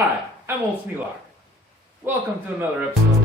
Hi, I'm Old Sneelock. Welcome to another episode.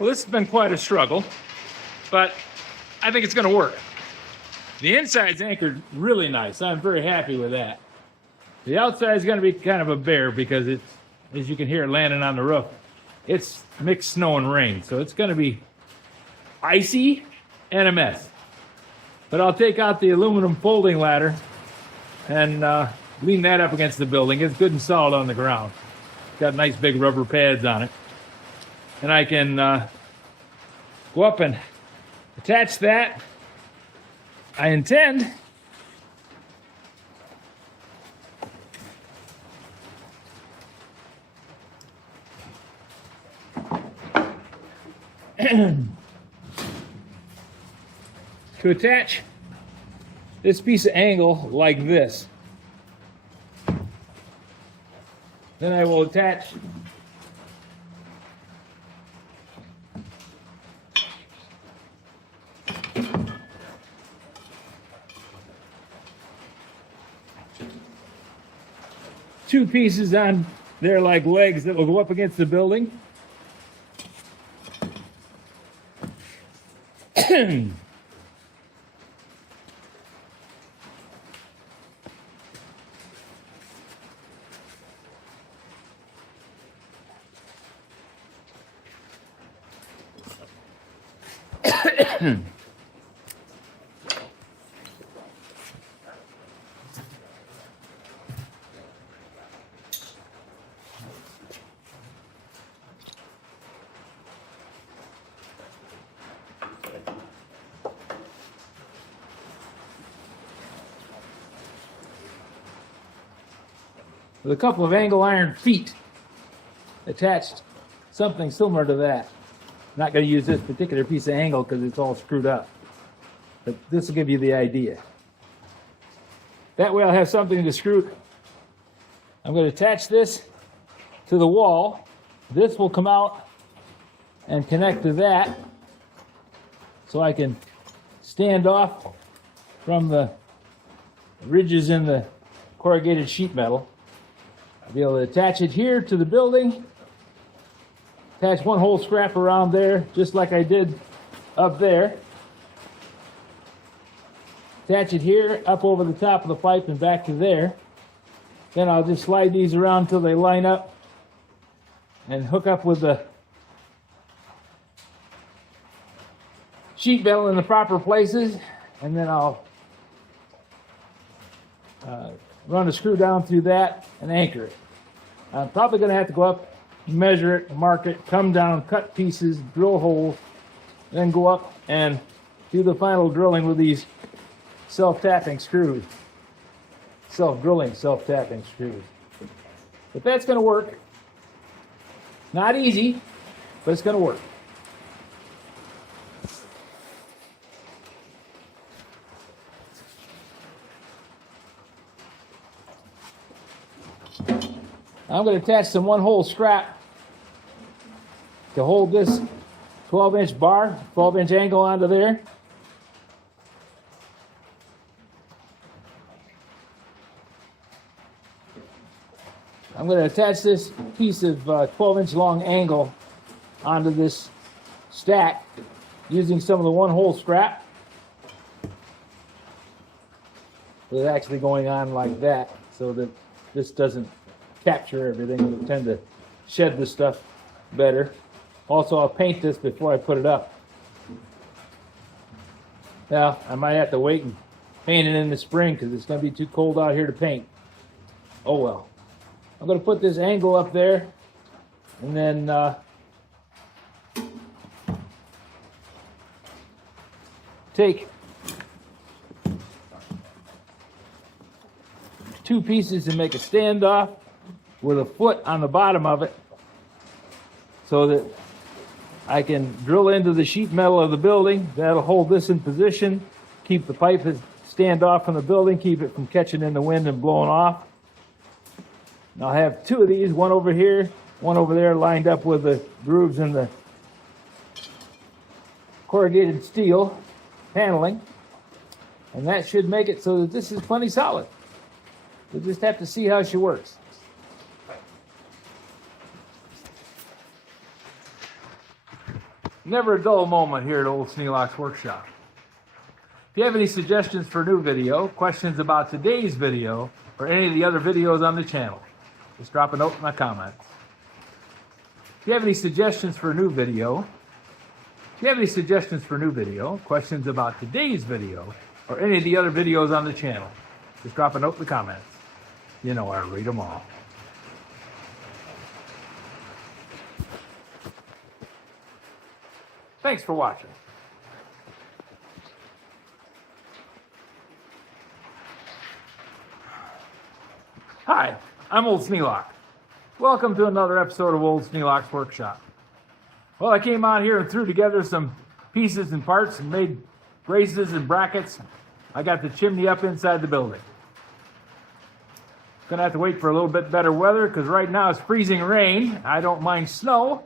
Well, this has been quite a struggle, but I think it's going to work. The inside's anchored really nice. I'm very happy with that. The outside is going to be kind of a bear because it's, as you can hear, landing on the roof. It's mixed snow and rain, so it's going to be icy and a mess. But I'll take out the aluminum folding ladder and lean that up against the building. It's good and solid on the ground. It's got nice big rubber pads on it. And I can go up and attach that. I intend to attach this piece of angle like this. Then I will attach two pieces on there like legs that will go up against the building. With a couple of angle iron feet attached, something similar to that. I'm not going to use this particular piece of angle because it's all screwed up, but this will give you the idea. That way I'll have something to screw. I'm going to attach this to the wall. This will come out and connect to that so I can stand off from the ridges in the corrugated sheet metal. I'll be able to attach it here to the building, attach one whole scrap around there, just like I did up there. Attach it here, up over the top of the pipe and back to there. Then I'll just slide these around until they line up and hook up with the sheet metal in the proper places. And then I'll run a screw down through that and anchor it. I'm probably going to have to go up, measure it, mark it, come down, cut pieces, drill holes, then go up and do the final drilling with these self-tapping screws. Self-drilling, self-tapping screws. But that's going to work. Not easy, but it's going to work. I'm going to attach some one-hole scrap to hold this 12-inch bar, 12-inch angle onto there. I'm going to attach this piece of 12-inch long angle onto this stack using some of the one-hole scrap. It's actually going on like that so that this doesn't capture everything. It'll tend to shed the stuff better. Also, I'll paint this before I put it up. Now, I might have to wait and paint it in the spring because it's going to be too cold out here to paint. Oh well. I'm going to put this angle up there and then take two pieces and make a standoff with a foot on the bottom of it so that I can drill into the sheet metal of the building. That'll hold this in position, keep the pipe stand off from the building, keep it from catching in the wind and blowing off. And I'll have two of these, one over here, one over there, lined up with the grooves in the corrugated steel paneling. And that should make it so that this is plenty solid. We'll just have to see how she works. Never a dull moment here at Old Sneelock's workshop. If you have any suggestions for a new video, questions about today's video, or any of the other videos on the channel, just drop a note in the comments. If you have any suggestions for a new video, questions about today's video, or any of the other videos on the channel, just drop a note in the comments. You know I read them all. Thanks for watching. Hi, I'm Old Sneelock. Welcome to another episode of Old Sneelock's Workshop. Well, I came out here and threw together some pieces and parts and made braces and brackets. I got the chimney up inside the building. Gonna have to wait for a little bit better weather because right now it's freezing rain. I don't mind snow.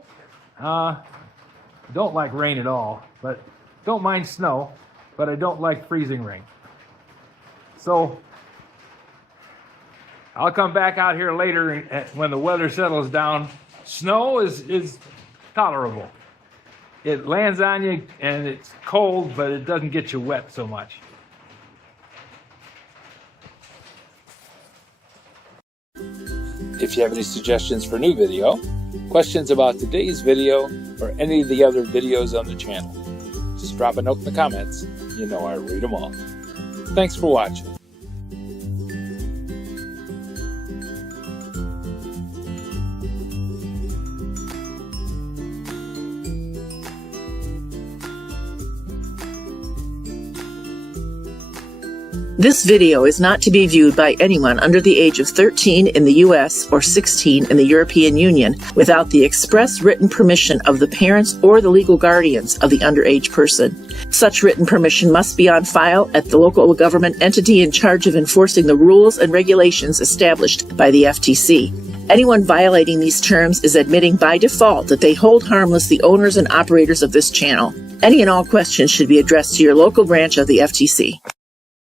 Don't like rain at all, but don't mind snow, but I don't like freezing rain. So I'll come back out here later when the weather settles down. Snow is tolerable. It lands on you and it's cold, but it doesn't get you wet so much. If you have any suggestions for a new video, questions about today's video, or any of the other videos on the channel, just drop a note in the comments. You know I read them all. Thanks for watching. This video is not to be viewed by anyone under the age of 13 in the U.S. or 16 in the European Union without the express written permission of the parents or the legal guardians of the underage person. Such written permission must be on file at the local government entity in charge of enforcing the rules and regulations established by the FTC. Anyone violating these terms is admitting by default that they hold harmless the owners and operators of this channel. Any and all questions should be addressed to your local branch of the FTC.